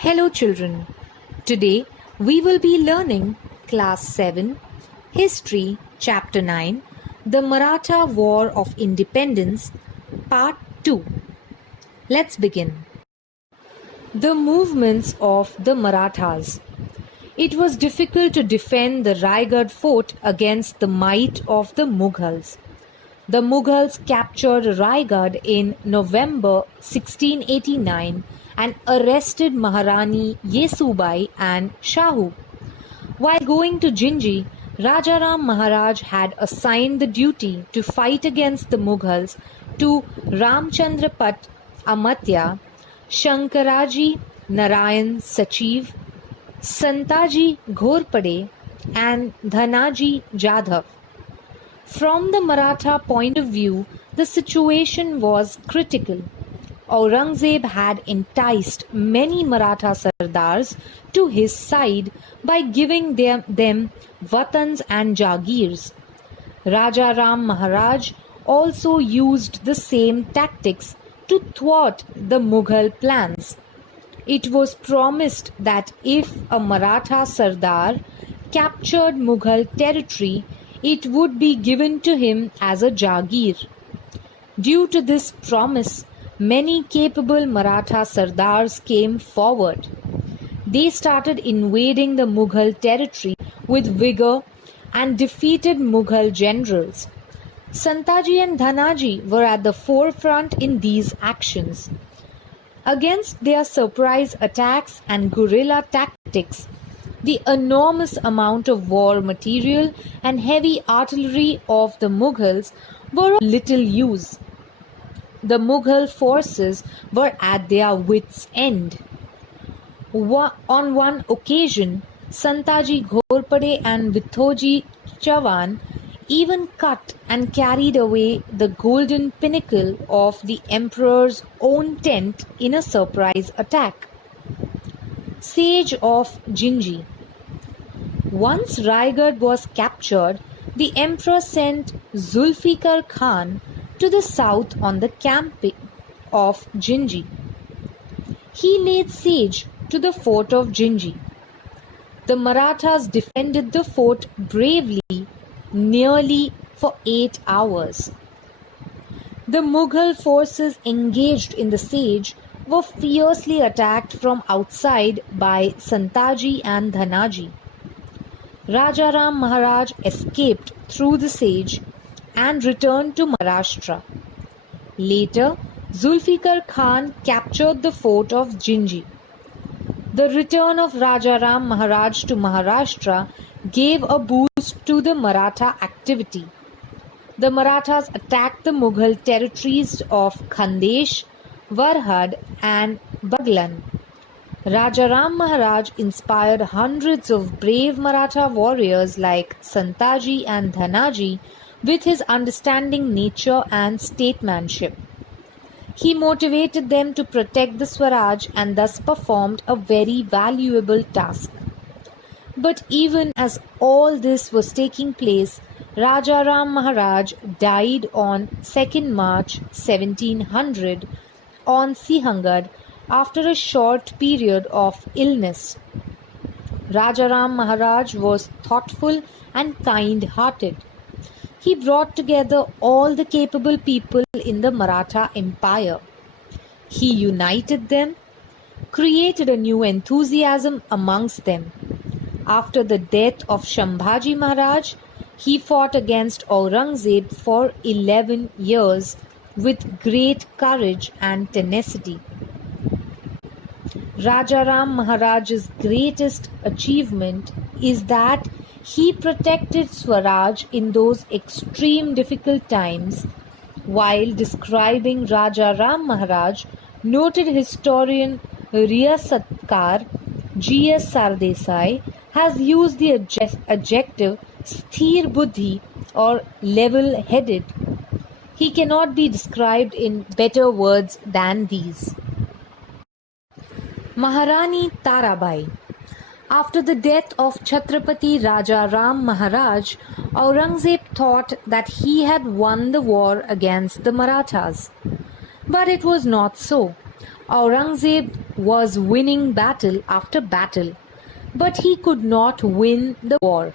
Hello, children. Today we will be learning Class 7 History, Chapter 9 The Maratha War of Independence, Part 2. Let's begin. The movements of the Marathas. It was difficult to defend the Raigad fort against the might of the Mughals. The Mughals captured Raigad in November 1689 and arrested Maharani Yesubai and Shahu. While going to Jinji, Rajaram Maharaj had assigned the duty to fight against the Mughals to Ramchandrapat Amatya, Shankaraji Narayan Sachiv, Santaji Ghorpade, and Dhanaji Jadhav. From the Maratha point of view, the situation was critical. Aurangzeb had enticed many Maratha Sardars to his side by giving them watans and jagirs. Raja Ram Maharaj also used the same tactics to thwart the Mughal plans. It was promised that if a Maratha Sardar captured Mughal territory, it would be given to him as a jagir. Due to this promise, many capable Maratha Sardars came forward. They started invading the Mughal territory with vigor and defeated Mughal generals. Santaji and Dhanaji were at the forefront in these actions. Against their surprise attacks and guerrilla tactics, the enormous amount of war material and heavy artillery of the Mughals were of little use. The Mughal forces were at their wits' end. On one occasion, Santaji Ghorpade and Vithoji Chavan even cut and carried away the golden pinnacle of the emperor's own tent in a surprise attack. Siege of Jinji. Once Raigad was captured, the emperor sent Zulfikar Khan to the south on the camp of Jinji. He laid siege to the fort of Jinji. The Marathas defended the fort bravely nearly for 8 hours. The Mughal forces engaged in the siege were fiercely attacked from outside by Santaji and Dhanaji. Rajaram Maharaj escaped through the siege and returned to Maharashtra. Later, Zulfikar Khan captured the fort of Jinji. The return of Rajaram Maharaj to Maharashtra gave a boost to the Maratha activity. The Marathas attacked the Mughal territories of Khandesh, Varhad and Baglan. Rajaram Maharaj inspired hundreds of brave Maratha warriors like Santaji and Dhanaji with his understanding nature and statesmanship. He motivated them to protect the Swaraj and thus performed a very valuable task. But even as all this was taking place, Rajaram Maharaj died on 2nd March 1700 on Sihangad after a short period of illness. Rajaram Maharaj was thoughtful and kind-hearted. He brought together all the capable people in the Maratha Empire. He united them, created a new enthusiasm amongst them. After the death of Shambhaji Maharaj, he fought against Aurangzeb for 11 years with great courage and tenacity. Rajaram Maharaj's greatest achievement is that he protected Swaraj in those extreme difficult times. While describing Rajaram Maharaj, noted historian Riyasatkar G.S. Sardesai has used the adjective sthir buddhi or level-headed. He cannot be described in better words than these. Maharani Tarabai. After the death of Chhatrapati Raja Ram Maharaj, Aurangzeb thought that he had won the war against the Marathas. But it was not so. Aurangzeb was winning battle after battle, but he could not win the war.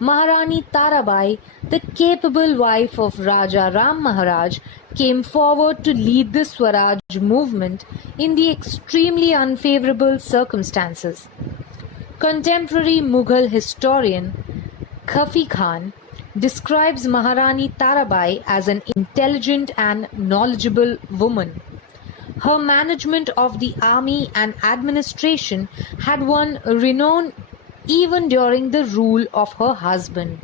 Maharani Tarabai, the capable wife of Raja Ram Maharaj, came forward to lead the Swaraj movement in the extremely unfavorable circumstances. Contemporary Mughal historian Khafi Khan describes Maharani Tarabai as an intelligent and knowledgeable woman. Her management of the army and administration had won renown even during the rule of her husband.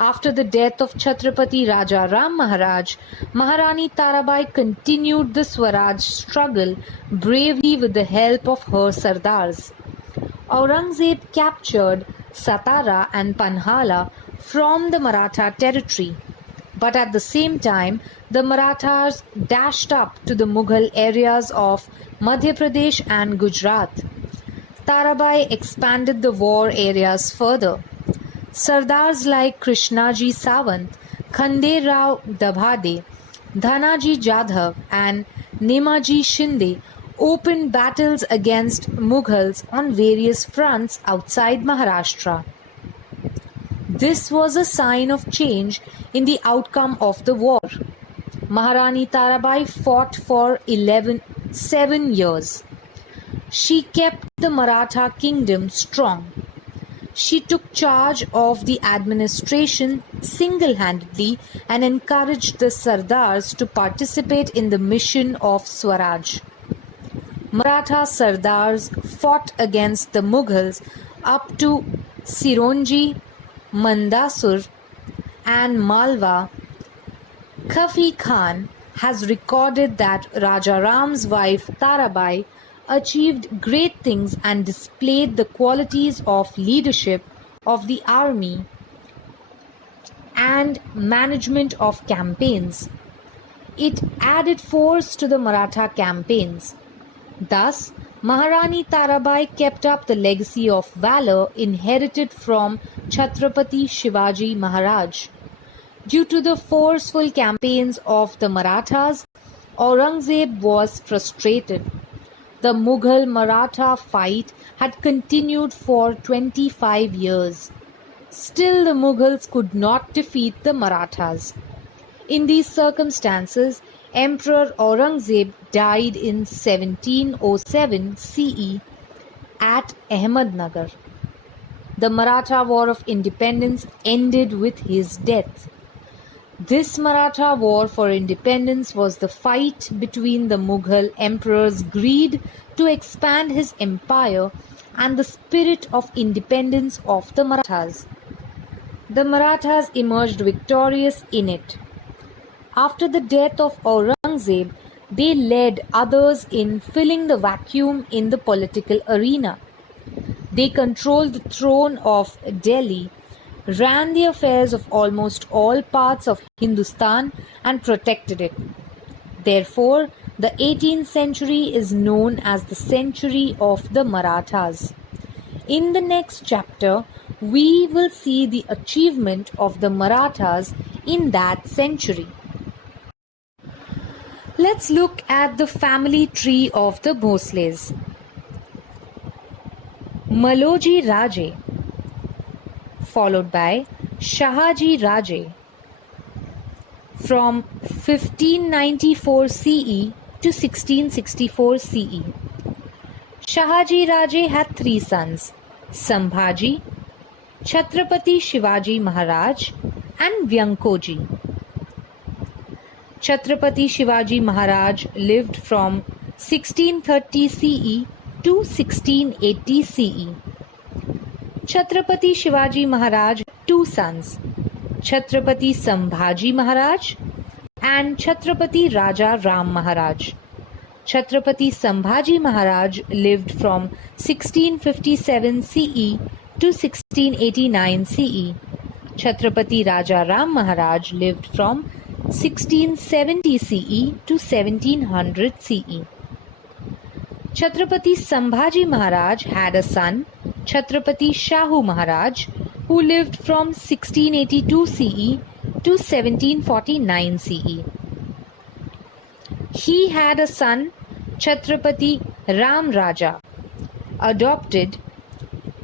After the death of Chhatrapati Raja Ram Maharaj, Maharani Tarabai continued the Swaraj struggle bravely with the help of her Sardars. Aurangzeb captured Satara and Panhala from the Maratha territory, but at the same time, the Marathas dashed up to the Mughal areas of Madhya Pradesh and Gujarat. Tarabai expanded the war areas further. Sardars like Krishnaji Sawant, Khande Rao Dabhade, Dhanaji Jadhav and Nemaji Shinde opened battles against Mughals on various fronts outside Maharashtra. This was a sign of change in the outcome of the war. Maharani Tarabai fought for 7 years. She kept the Maratha kingdom strong. She took charge of the administration single-handedly and encouraged the Sardars to participate in the mission of Swaraj. Maratha Sardars fought against the Mughals up to Sironji, Mandasur and Malwa. Khafi Khan has recorded that Raja Ram's wife Tarabai achieved great things and displayed the qualities of leadership of the army and management of campaigns. It added force to the Maratha campaigns. Thus, Maharani Tarabai kept up the legacy of valor inherited from Chhatrapati Shivaji Maharaj. Due to the forceful campaigns of the Marathas, Aurangzeb was frustrated. The Mughal-Maratha fight had continued for 25 years. Still, the Mughals could not defeat the Marathas. In these circumstances, Emperor Aurangzeb died in 1707 CE at Ahmednagar. The Maratha War of Independence ended with his death. This Maratha War for Independence was the fight between the Mughal emperor's greed to expand his empire and the spirit of independence of the Marathas. The Marathas emerged victorious in it. After the death of Aurangzeb, they led others in filling the vacuum in the political arena. They controlled the throne of Delhi, ran the affairs of almost all parts of Hindustan and protected it. Therefore, the 18th century is known as the century of the Marathas. In the next chapter, we will see the achievement of the Marathas in that century. Let's look at the family tree of the Bhosles. Maloji Raje, followed by Shahaji Raje from 1594 CE to 1664 CE. Shahaji Raje had 3 sons, Sambhaji, Chhatrapati Shivaji Maharaj and Vyankoji. Chhatrapati Shivaji Maharaj lived from 1630 CE to 1680 CE. Chhatrapati Shivaji Maharaj had 2 sons, Chhatrapati Sambhaji Maharaj and Chhatrapati Raja Ram Maharaj. Chhatrapati Sambhaji Maharaj lived from 1657 CE to 1689 CE. Chhatrapati Raja Ram Maharaj lived from 1670 CE to 1700 CE. Chhatrapati Sambhaji Maharaj had a son, Chhatrapati Shahu Maharaj, who lived from 1682 CE to 1749 CE. He had a son, Chhatrapati Ram Raja adopted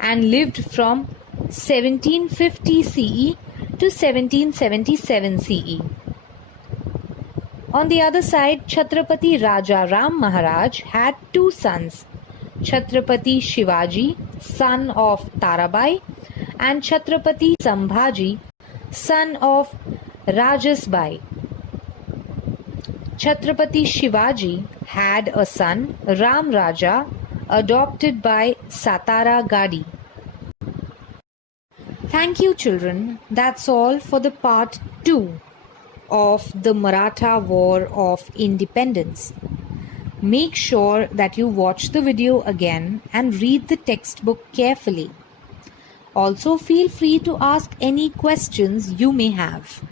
and lived from 1750 CE to 1777 CE. On the other side, Chhatrapati Raja Ram Maharaj had two sons, Chhatrapati Shivaji, son of Tarabai, and Chhatrapati Sambhaji, son of Rajasbai. Chhatrapati Shivaji had a son, Ram Raja, adopted by Satara Gadi. Thank you, children. That's all for the part 2 of the Maratha War of Independence. Make sure that you watch the video again and read the textbook carefully. Also, feel free to ask any questions you may have.